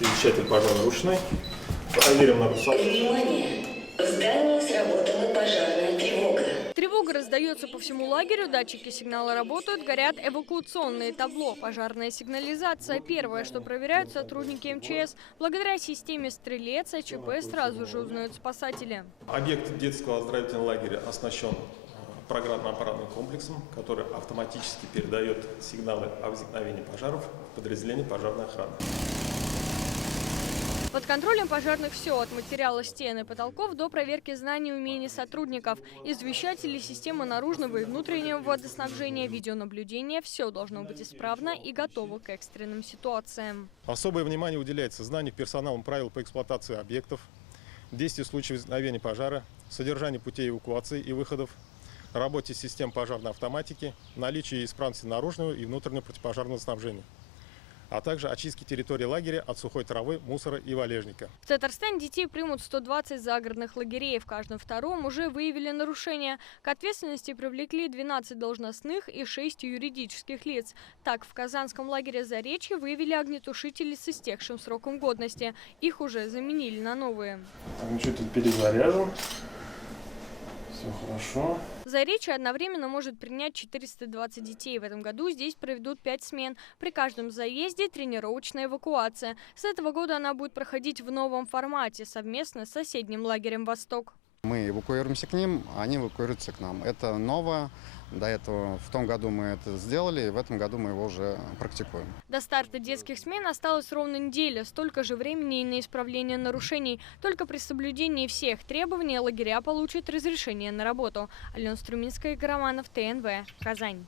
Изучатель пожарной ручной. Проверим на высоту. Внимание! В здании сработала пожарная тревога. Тревога раздается по всему лагерю, датчики сигнала работают, горят эвакуационные табло. Пожарная сигнализация – первое, что проверяют сотрудники МЧС. Благодаря системе «Стрелец» ЧП сразу же узнают спасатели. Объект детского оздоровительного лагеря оснащен программно-аппаратным комплексом, который автоматически передает сигналы о возникновении пожаров в подразделение пожарной охраны. Под контролем пожарных все, от материала стен и потолков до проверки знаний и умений сотрудников. Извещатели, системы наружного и внутреннего водоснабжения, видеонаблюдения – все должно быть исправно и готово к экстренным ситуациям. Особое внимание уделяется знанию персоналом правил по эксплуатации объектов, действию в случае возникновения пожара, содержанию путей эвакуации и выходов, работе систем пожарной автоматики, наличию исправности наружного и внутреннего противопожарного снабжения, а также очистки территории лагеря от сухой травы, мусора и валежника. В Татарстане детей примут 120 загородных лагерей. В каждом втором уже выявили нарушения. К ответственности привлекли 12 должностных и 6 юридических лиц. Так, в казанском лагере Заречье выявили огнетушители с истекшим сроком годности. Их уже заменили на новые. Огнетушитель перезаряжен. Все хорошо. Заречье одновременно может принять 420 детей. В этом году здесь проведут 5 смен. При каждом заезде тренировочная эвакуация. С этого года она будет проходить в новом формате, совместно с соседним лагерем «Восток». Мы эвакуируемся к ним, они эвакуируются к нам. Это новое. До этого в том году мы это сделали, и в этом году мы его уже практикуем. До старта детских смен осталось ровно неделя. Столько же времени и на исправление нарушений. Только при соблюдении всех требований лагеря получат разрешение на работу. Алена Струминская, Игорь Романов, ТНВ, Казань.